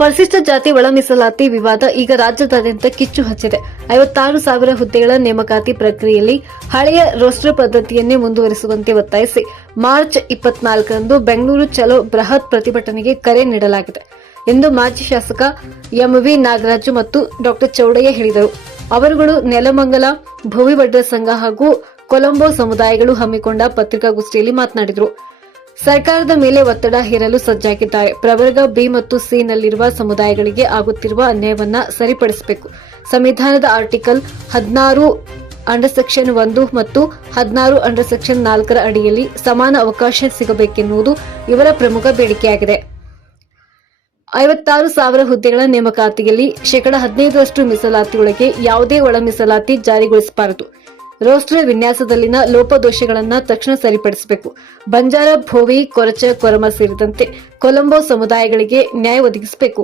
ಪರಿಶಿಷ್ಟ ಜಾತಿ ಒಳ ಮೀಸಲಾತಿ ವಿವಾದ ಈಗ ರಾಜ್ಯದಾದ್ಯಂತ ಕಿಚ್ಚು ಹಚ್ಚಿದೆ. 56,000 ಹುದ್ದೆಗಳ ನೇಮಕಾತಿ ಪ್ರಕ್ರಿಯೆಯಲ್ಲಿ ಹಳೆಯ ರೋಸ್ಟರ್ ಪದ್ಧತಿಯನ್ನೇ ಮುಂದುವರಿಸುವಂತೆ ಒತ್ತಾಯಿಸಿ ಮಾರ್ಚ್ 24ರಂದು ಬೆಂಗಳೂರು ಚಲೋ ಬೃಹತ್ ಪ್ರತಿಭಟನೆಗೆ ಕರೆ ನೀಡಲಾಗಿದೆ ಎಂದು ಮಾಜಿ ಶಾಸಕ ಎಂವಿ ನಾಗರಾಜು ಮತ್ತು ಡಾ ಚೌಡಯ್ಯ ಹೇಳಿದರು. ಅವರುಗಳು ನೆಲಮಂಗಲ, ಭೋವಿವಡ್ರ ಸಂಘ ಹಾಗೂ ಕೊಲಂಬೋ ಸಮುದಾಯಗಳು ಹಮ್ಮಿಕೊಂಡ ಪತ್ರಿಕಾಗೋಷ್ಠಿಯಲ್ಲಿ ಮಾತನಾಡಿದರು. ಸರ್ಕಾರದ ಮೇಲೆ ಒತ್ತಡ ಹೇರಲು ಸಜ್ಜಾಗಿದ್ದಾರೆ. ಪ್ರವರ್ಗ ಬಿ ಮತ್ತು ಸಿ ನಲ್ಲಿರುವ ಸಮುದಾಯಗಳಿಗೆ ಆಗುತ್ತಿರುವ ಅನ್ಯಾಯವನ್ನ ಸರಿಪಡಿಸಬೇಕು. ಸಂವಿಧಾನದ ಆರ್ಟಿಕಲ್ 16 ಅಂಡರ್ ಸೆಕ್ಷನ್ 1 ಮತ್ತು 16 ಅಂಡರ್ ಸೆಕ್ಷನ್ 4 ಅಡಿಯಲ್ಲಿ ಸಮಾನ ಅವಕಾಶ ಸಿಗಬೇಕೆನ್ನುವುದು ಇವರ ಪ್ರಮುಖ ಬೇಡಿಕೆಯಾಗಿದೆ. 56,000 ಹುದ್ದೆಗಳ ನೇಮಕಾತಿಯಲ್ಲಿ 15% ಮೀಸಲಾತಿಯೊಳಗೆ ಯಾವುದೇ ಒಳ ಮೀಸಲಾತಿ ಜಾರಿಗೊಳಿಸಬಾರದು. ರೋಸ್ಟರ್ ವಿನ್ಯಾಸದಲ್ಲಿನ ಲೋಪದೋಷಗಳನ್ನು ತಕ್ಷಣ ಸರಿಪಡಿಸಬೇಕು. ಬಂಜಾರ, ಭೋವಿ, ಕೊರಚ, ಕೊರಮ ಸೇರಿದಂತೆ ಕೊಲಂಬೋ ಸಮುದಾಯಗಳಿಗೆ ನ್ಯಾಯ ಒದಗಿಸಬೇಕು.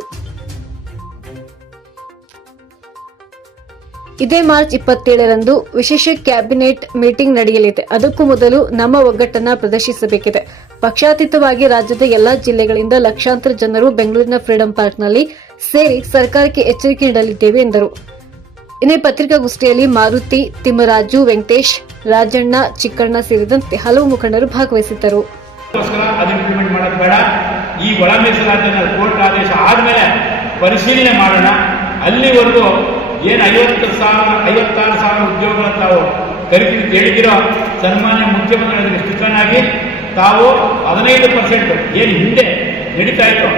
ಇದೇ ಮಾರ್ಚ್ 27ರಂದು ವಿಶೇಷ ಕ್ಯಾಬಿನೆಟ್ ಮೀಟಿಂಗ್ ನಡೆಯಲಿದೆ. ಅದಕ್ಕೂ ಮೊದಲು ನಮ್ಮ ಒಗ್ಗಟ್ಟನ್ನು ಪ್ರದರ್ಶಿಸಬೇಕಿದೆ. ಪಕ್ಷಾತೀತವಾಗಿ ರಾಜ್ಯದ ಎಲ್ಲಾ ಜಿಲ್ಲೆಗಳಿಂದ ಲಕ್ಷಾಂತರ ಜನರು ಬೆಂಗಳೂರಿನ ಫ್ರೀಡಂ ಪಾರ್ಕ್ನಲ್ಲಿ ಸೇರಿ ಸರ್ಕಾರಕ್ಕೆ ಎಚ್ಚರಿಕೆ ನೀಡಲಿದ್ದೇವೆ ಎಂದರು. ಇನ್ನು ಪತ್ರಿಕಾಗೋಷ್ಠಿಯಲ್ಲಿ ಮಾರುತಿ, ತಿಮ್ಮರಾಜು, ವೆಂಕಟೇಶ್, ರಾಜಣ್ಣ, ಚಿಕ್ಕಣ್ಣ ಸೇರಿದಂತೆ ಹಲವು ಮುಖಂಡರು ಭಾಗವಹಿಸಿದ್ದರು. ಈ ಒಳ ಮೀಸಲಾತಿಯನ್ನು ಕೋರ್ಟ್ ಆದೇಶ ಆದ್ಮೇಲೆ ಪರಿಶೀಲನೆ ಮಾಡೋಣ. ಅಲ್ಲಿವರೆಗೂ ಏನು 56,000 ಉದ್ಯೋಗಗಳ ತಾವು ಕರಿತೀವಿ ಹೇಳಿದಿರೋ ಸನ್ಮಾನ್ಯ ಮುಖ್ಯಮಂತ್ರಿಗಳಿಗೆ ಸ್ಥಿತನಾಗಿ ತಾವು 15% ಏನು ಹಿಂದೆ ನಡೀತಾ ಇತ್ತು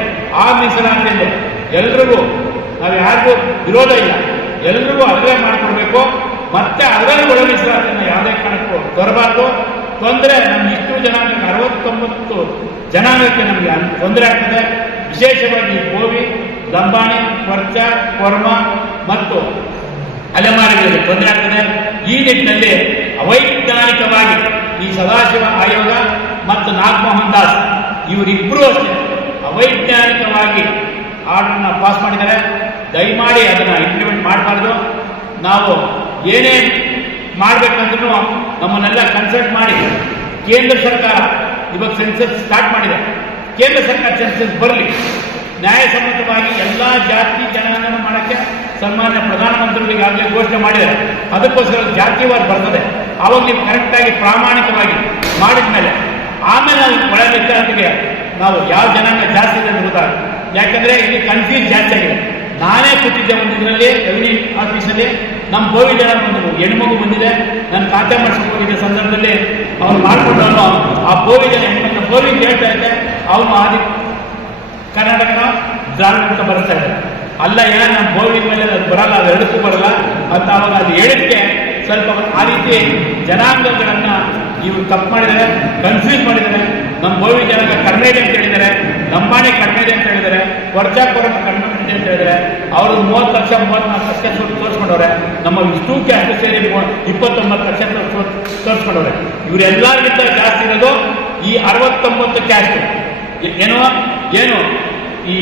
ಆ ಮೀಸಲಾತಿಯನ್ನು ಎಲ್ರಿಗೂ ನಾವು ಯಾರಿಗೂ ವಿರೋಧ ಇಲ್ಲ, ಎಲ್ರಿಗೂ ಅರ್ಹ ಮಾಡಿಕೊಡ್ಬೇಕು. ಮತ್ತೆ ಅದರಲ್ಲಿ ಒಳ ಮೀಸಲಾತಿಯನ್ನು ಯಾವುದೇ ಕಾರಣಕ್ಕೂ ತರಬಾರ್ದು. ತೊಂದರೆ ನಮ್ಮ ಇಷ್ಟು ಜನಾಂಗಕ್ಕೆ 69 ಜನಾಂಗಕ್ಕೆ ನಮಗೆ ತೊಂದರೆ ಆಗ್ತದೆ. ವಿಶೇಷವಾಗಿ ಗೋವಿ, ಲಂಬಾಣಿ, ಕೊರ್ಚ, ಕೊರ್ಮ ಮತ್ತು ಅಲೆಮಾರಿಗಳಿಗೆ ತೊಂದರೆ ಆಗ್ತದೆ. ಈ ನಿಟ್ಟಿನಲ್ಲಿ ಅವೈಜ್ಞಾನಿಕವಾಗಿ ಈ ಸದಾಶಿವ ಆಯೋಗ ಮತ್ತು ನಾಗಮೋಹನ್ ದಾಸ್ ಇವರಿಬ್ಬರೂ ಅಷ್ಟೇ ಅವೈಜ್ಞಾನಿಕವಾಗಿ ಆರ್ಡರ್ನ ಪಾಸ್ ಮಾಡಿದ್ದಾರೆ. ದಯಮಾಡಿ ಅದನ್ನು ಇಂಪ್ಲಿಮೆಂಟ್ ಮಾಡಬಾರ್ದು. ನಾವು ಏನೇ ಮಾಡಬೇಕಂದ್ರೂ ನಮ್ಮನ್ನೆಲ್ಲ ಕನ್ಸಲ್ಟ್ ಮಾಡಿ ಕೇಂದ್ರ ಸರ್ಕಾರ ಇವಾಗ ಸೆನ್ಸಸ್ ಸ್ಟಾರ್ಟ್ ಮಾಡಿದೆ. ಕೇಂದ್ರ ಸರ್ಕಾರ ಸೆನ್ಸಸ್ ಬರಲಿ, ನ್ಯಾಯಸಮ್ಮತವಾಗಿ ಎಲ್ಲ ಜಾತಿ ಜನಾಂಗನ ಮಾಡೋಕ್ಕೆ ಸನ್ಮಾನ್ಯ ಪ್ರಧಾನಮಂತ್ರಿಗಳಿಗಾಗಲೇ ಘೋಷಣೆ ಮಾಡಿದ್ದಾರೆ. ಅದಕ್ಕೋಸ್ಕರ ಜಾತಿವಾರ ಬರ್ತದೆ. ಆವಾಗ ನೀವು ಕರೆಕ್ಟಾಗಿ ಪ್ರಾಮಾಣಿಕವಾಗಿ ಮಾಡಿದ ಮೇಲೆ ಆಮೇಲೆ ನಾವು ಒಳ ಮೀಸಲಾತಿಗೆ ನಾವು ಯಾವ ಜನಾಂಗ ಜಾಸ್ತಿ ಇದೆ ಅಂತ ಗೊತ್ತಾಗುತ್ತೆ. ಯಾಕಂದರೆ ಇಲ್ಲಿ ಕನ್ಫ್ಯೂಸ್ ಜಾಸ್ತಿ ಆಗಿದೆ. ನಾನೇ ಕೂತಿದ್ದೆ ಒಂದು ಇದರಲ್ಲಿ ರೆವಿನ್ಯೂ ಆಫೀಸಲ್ಲಿ, ನಮ್ಮ ಗೋವಿ ಜನ ಬಂದು ಹೆಣ್ಮಗು ಬಂದಿದೆ, ನಾನು ಖಾತೆ ಮಾಡಿಸ್ಕೊಂಡಿದ್ದ ಸಂದರ್ಭದಲ್ಲಿ ಅವ್ನು ಮಾಡಿಕೊಂಡವನು ಆ ಗೋವಿ ಜನ ಹೆಣ್ಮಕ್ಳು ಗೋವಿ ಹೇಳ್ತಾ ಇದ್ದೆ, ಅವನು ಆದಿ ಕರ್ನಾಟಕ ದ್ರಾವಿಡ ಅಂತ ಬರ್ತಾ ಇದ್ದಾರೆ. ಅಲ್ಲ ಏನೋ ನಮ್ಮ ಗೋವಿ ಮೇಲೆ ಅದು ಬರಲ್ಲ, ಅದು ಎರಡಕ್ಕೂ ಬರಲ್ಲ ಅಂತ ಅವಾಗ ಅದು ಹೇಳಿದ್ಕೆ ಸ್ವಲ್ಪ ಆ ರೀತಿ ಜನಾಂಗಗಳನ್ನು ಇವರು ತಪ್ಪು ಮಾಡಿದ್ದಾರೆ, ಕನ್ಫ್ಯೂಸ್ ಮಾಡಿದ್ದಾರೆ. ನಮ್ಮ ಗೋವಿ ಜನಾಂಗ ಕಡಿಮೆ ಇದೆ ಅಂತ ಹೇಳಿದ್ದಾರೆ, ಲಂಬಾಣಿ ಕಡಿಮೆ ಇದೆ ಅಂತ ಹೇಳಿದ್ದಾರೆ, ಕೊರ್ಚ ಕೊರಮ ಕಡಿಮೆ ಇದೆ ಅಂತ ಹೇಳಿದ್ದಾರೆ. ಅವರು 30 ಲಕ್ಷ 34 ಲಕ್ಷ ತೋರಿಸ್ಕೊಂಡವ್ರೆ. ನಮ್ಮ ಇಷ್ಟೂಕ್ಕೆ ಅಷ್ಟು ಸೇರಿ 29 ಲಕ್ಷ ತೋರಿಸ್ಕೊಂಡವ್ರೆ. ಇವರೆಲ್ಲರಿಗಿಂತ ಜಾಸ್ತಿ ಇರೋದು ಈ 69 ಕ್ಯಾಸ್ಟ್ ಏನು ಈ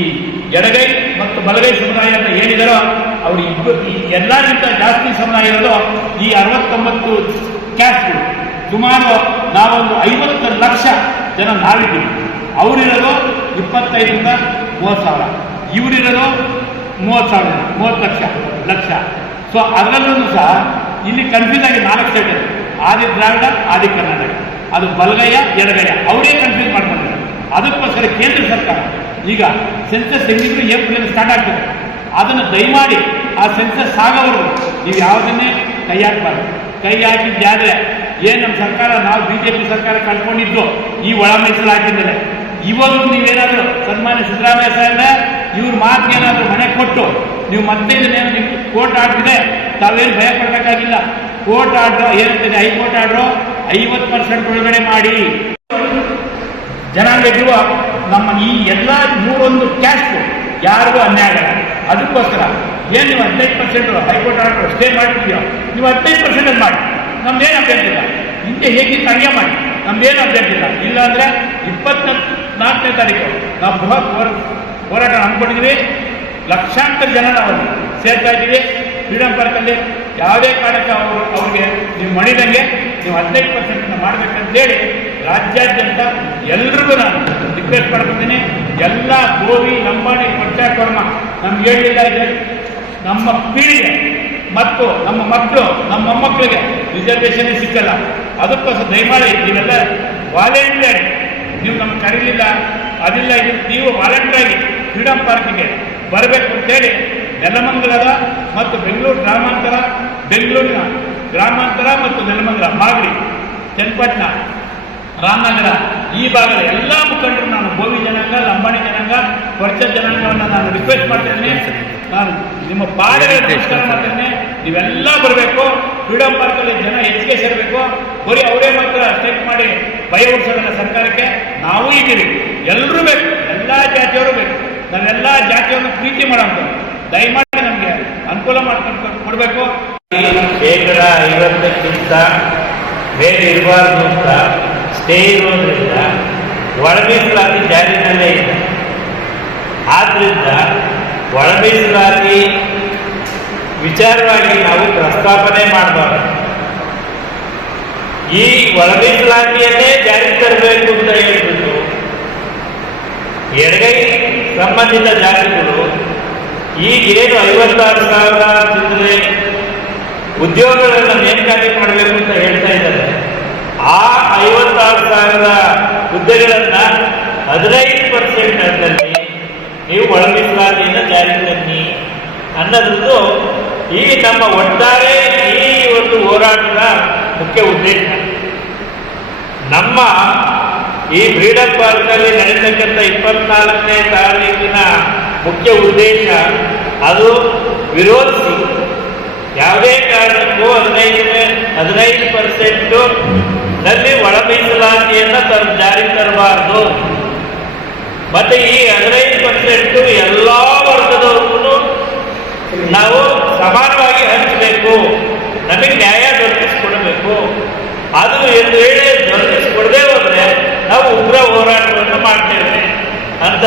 ಎಡಗೈ ಮತ್ತು ಬಲಗೈ ಸಮುದಾಯ ಅಂತ ಏನಿದಾರೋ ಅವರು ಎಲ್ಲರಿಗಿಂತ ಜಾಸ್ತಿ ಸಮುದಾಯ ಇರೋದು ಈ 69 ಕ್ಯಾಸ್ಟ್ಗಳು. ಸುಮಾರು ನಾವೊಂದು 50 ಲಕ್ಷ ಜನ ನಾವಿದ್ದೀವಿ. ಅವರಿರೋದು 25ರಿಂದ 30 ಸಾವಿರ, ಇವರಿರೋದು 30 ಲಕ್ಷ. ಸೊ ಅದರಲ್ಲೂ ಸಹ ಇಲ್ಲಿ ಕನ್ಫ್ಯೂಸ್ ಆಗಿ 4 ಸ್ಟೇಟ್ ಇದೆ. ಆದಿ ದ್ರಾವಿಡ, ಆದಿ ಕರ್ನಾಟಕ, ಅದು ಬಲಗೈಯ ಎಡಗೈಯ ಅವರೇ ಕನ್ಫ್ಯೂಸ್ ಮಾಡ್ಕೊಂಡಿದ್ದಾರೆ. ಅದಕ್ಕೋಸ್ಕರ ಕೇಂದ್ರ ಸರ್ಕಾರ ಈಗ ಸೆನ್ಸಸ್ ಹೆಂಗಿದ್ರು ಏಪ್ರಿಲ್ ಸ್ಟಾರ್ಟ್ ಆಗ್ತದೆ. ಅದನ್ನು ದಯಮಾಡಿ ಆ ಸೆನ್ಸಸ್ ಆಗೋವರೆಗೂ ನೀವು ಯಾವುದನ್ನೇ ಕೈ ಹಾಕಬಾರ್ದು. ಕೈ ಹಾಕಿದ್ದಾದರೆ ಏನು ನಮ್ಮ ಸರ್ಕಾರ, ನಾವು ಬಿಜೆಪಿ ಸರ್ಕಾರ ಕಳ್ಕೊಂಡಿದ್ದು ಈ ಒಳ ಮೀಸಲಾತಿಯಿಂದಲೇ. ಇವಾಗ ನೀವೇನಾದರೂ ಸನ್ಮಾನ್ಯ ಸಿದ್ದರಾಮಯ್ಯ ಸಾಹೇಬ್ರೆ ಇವ್ರ ಮಾತಿಗೇನಾದರೂ ಮನೆ ಕೊಟ್ಟು ನೀವು ಮತ್ತೆ ಇದನ್ನೇ ಕೋರ್ಟ್ ಆರ್ಡರ್ ಇದೆ, ತಾವೇನು ಭಯ ಪಡಬೇಕಾಗಿಲ್ಲ. ಕೋರ್ಟ್ ಆರ್ಡರ್ ಏನಿದೆ, ಹೈಕೋರ್ಟ್ ಆರ್ಡರು 50% ಒಳಗಡೆ ಮಾಡಿ ಜನಾಂಗಕ್ಕಿರುವ ನಮ್ಮ ಈ ಎಲ್ಲ 3 ಕ್ಯಾಸ್ಟ್ ಯಾರಿಗೂ ಅನ್ಯಾಯ ಆಗಲ್ಲ. ಅದಕ್ಕೋಸ್ಕರ ಏನು ನೀವು 15% ಹೈಕೋರ್ಟ್ ಆರ್ಡರ್ ಸ್ಟೇ ಮಾಡ್ತಿದ್ಯೋ ನೀವು 15% ಮಾಡಿ, ನಮ್ದೇನು ಅಭ್ಯರ್ಥಿ ಇಲ್ಲ. ಹಿಂದೆ ಹೇಗಿತ್ತು ಹಂಗೆ ಮಾಡಿ, ನಮ್ದೇನು ಅಭ್ಯರ್ಥಿ ಇಲ್ಲ. ಇಲ್ಲಾಂದರೆ 24ನೇ ತಾರೀಕು ನಾವು ಬೃಹತ್ ಹೋರಾಟ ಹಮ್ಮಿಕೊಂಡಿದ್ದೀವಿ. ಲಕ್ಷಾಂತರ ಜನ ನಾವು ಸೇರ್ತಾ ಇದ್ದೀವಿ ಫ್ರೀಡಂ ಪಾರ್ಕಲ್ಲಿ. ಯಾವುದೇ ಕಾರಣಕ್ಕೆ ಅವ್ರಿಗೆ ನೀವು ಮಣಿದಂಗೆ ನೀವು 15% ಮಾಡಬೇಕಂತೇಳಿ ರಾಜ್ಯಾದ್ಯಂತ ಎಲ್ರಿಗೂ ನಾನು ರಿಕ್ವೆಸ್ಟ್ ಮಾಡ್ತಿದ್ದೀನಿ. ಎಲ್ಲ ಗೋವಿ, ಲಂಬಾಣಿ, ಕೊರ್ಚ, ಕೊರ್ಮ ನಮ್ಗೆ ಹೇಳಿಲ್ಲ ಇದೆ ನಮ್ಮ ಪೀಳಿಗೆ ಮತ್ತು ನಮ್ಮ ಮಕ್ಕಳು ನಮ್ಮ ಮೊಮ್ಮಕ್ಕಳಿಗೆ ರಿಸರ್ವೇಷನ್ ಸಿಕ್ಕಲ್ಲ. ಅದಕ್ಕೋಸ್ಕರ ದಯಮಾಡಿ ನೀವೆಲ್ಲ ವಾಲಂಟಿಯರ್, ನೀವು ನಮ್ಗೆ ಕರೀಲಿಲ್ಲ ಅದಿಲ್ಲ ಇದು, ನೀವು ವಾಲಂಟಿಯರ್ ಆಗಿ ಫ್ರೀಡಮ್ ಪಾರ್ಕಿಗೆ ಬರಬೇಕು ಅಂತೇಳಿ ನೆಲಮಂಗಲದ ಮತ್ತು ಬೆಂಗಳೂರು ಗ್ರಾಮಾಂತರ, ಬೆಂಗಳೂರಿನ ಗ್ರಾಮಾಂತರ ಮತ್ತು ನೆಲಮಂಗಲ, ಮಾಗಡಿ, ಚನ್ನಪಟ್ಟಣ, ರಾಮನಗರ ಈ ಭಾಗದ ಎಲ್ಲ ಮುಖಂಡರು, ನಾನು ಬೋವಿ ಜನಾಂಗ, ಲಂಬಾಣಿ ಜನಾಂಗ, ಕೊರಚ ಜನಾಂಗವನ್ನು ನಾನು ರಿಕ್ವೆಸ್ಟ್ ಮಾಡ್ತೇನೆ. ನಾನು ನಿಮ್ಮ ಪಾದಕ್ಕೆ ನಮಸ್ಕಾರ ಮಾಡ್ತೇನೆ. ನೀವೆಲ್ಲ ಬರಬೇಕು. ಫ್ರೀಡಮ್ ಪಾರ್ಕಲ್ಲಿ ಜನ ಹೆಚ್ಚಿಗೆ ಸೇರಬೇಕು. ಬರೀ ಅವರೇ ಮಾತ್ರ ಸ್ಟ್ರೈಕ್ ಮಾಡಿ ಭಯ ಉಳಿಸೋದಲ್ಲ ಸರ್ಕಾರಕ್ಕೆ. ನಾವು ಇದ್ದೀವಿ, ಎಲ್ಲರೂ ಬೇಕು, ಎಲ್ಲ ಜಾತಿಯವರು ಬೇಕು. ನಾವೆಲ್ಲ ಜಾತಿಯನ್ನು ಪ್ರೀತಿ ಮಾಡೋಂಥ ದಯಮಾಡಿ ನಮಗೆ ಅನುಕೂಲ ಮಾಡ್ಕೊಂಡು ಕೊಡಬೇಕು. 50% ಮೇಲೆ ಇರಬಾರ್ದು ಅಂತ ಸ್ಟೇ ಇರೋದ್ರಿಂದ ಒಳ ಮೀಸಲಾತಿ ಜಾರಿನಲ್ಲೇ ಇದೆ. ಆದ್ದರಿಂದ ಒಳ ಮೀಸಲಾತಿ ವಿಚಾರವಾಗಿ ನಾವು ಪ್ರಸ್ತಾಪನೆ ಮಾಡಬಾರ್ದು. ಈ ಒಳ ಮೀಸಲಾತಿಯನ್ನೇ ಜಾರಿ ತರಬೇಕು ಅಂತ ಹೇಳ್ಬಿಟ್ಟು ಎಡಗೈ ಸಂಬಂಧಿತ ಜಾತಿಗಳು ಈಗೇನು 56,000 ಚಿಲ್ಲರೆ ಉದ್ಯೋಗಗಳನ್ನು ನೇಮಕಾತಿ ಮಾಡಬೇಕು ಅಂತ ಹೇಳ್ತಾ ಇದ್ದಾರೆ. ಆ 56,000 ಹುದ್ದೆಗಳನ್ನು 15% ಅದರಲ್ಲಿ ನೀವು ಒಳ ಮೀಸಲಾತಿಯನ್ನು ಜಾರಿ ತನ್ನಿ ಅನ್ನೋದು ಈ ನಮ್ಮ ಒಟ್ಟಾರೆ ಈ ಒಂದು ಹೋರಾಟದ ಮುಖ್ಯ ಉದ್ದೇಶ. ನಮ್ಮ ಈ ಫ್ರೀಡಮ್ ಪಾರ್ಕ್ನಲ್ಲಿ ನಡೆತಕ್ಕಂಥ 24ನೇ ತಾರೀಕಿನ ಮುಖ್ಯ ಉದ್ದೇಶ ಅದು ವಿರೋಧಿಸಿ ಯಾವುದೇ ಕಾರಣಕ್ಕೂ 15% ನಲ್ಲಿ ಒಳ ಮೀಸಲಾತಿಯನ್ನು ಜಾರಿ ತರಬಾರದು. ಮತ್ತೆ ಈ 15% ಎಲ್ಲ ವರ್ಗದವ್ರಿಗೂ ನಾವು ಸಮಾನವಾಗಿ ಹಂಚಬೇಕು, ನಮಗೆ ನ್ಯಾಯ ದೊರಕಿಸಿಕೊಡಬೇಕು. ಅದು ಎಂದು ಹೇಳಿ ದೊರಕಿಸಿಕೊಡದೆ ಹೋದರೆ ನಾವು ಉಗ್ರ ಹೋರಾಟವನ್ನು ಮಾಡ್ತೇವೆ ಅಂತ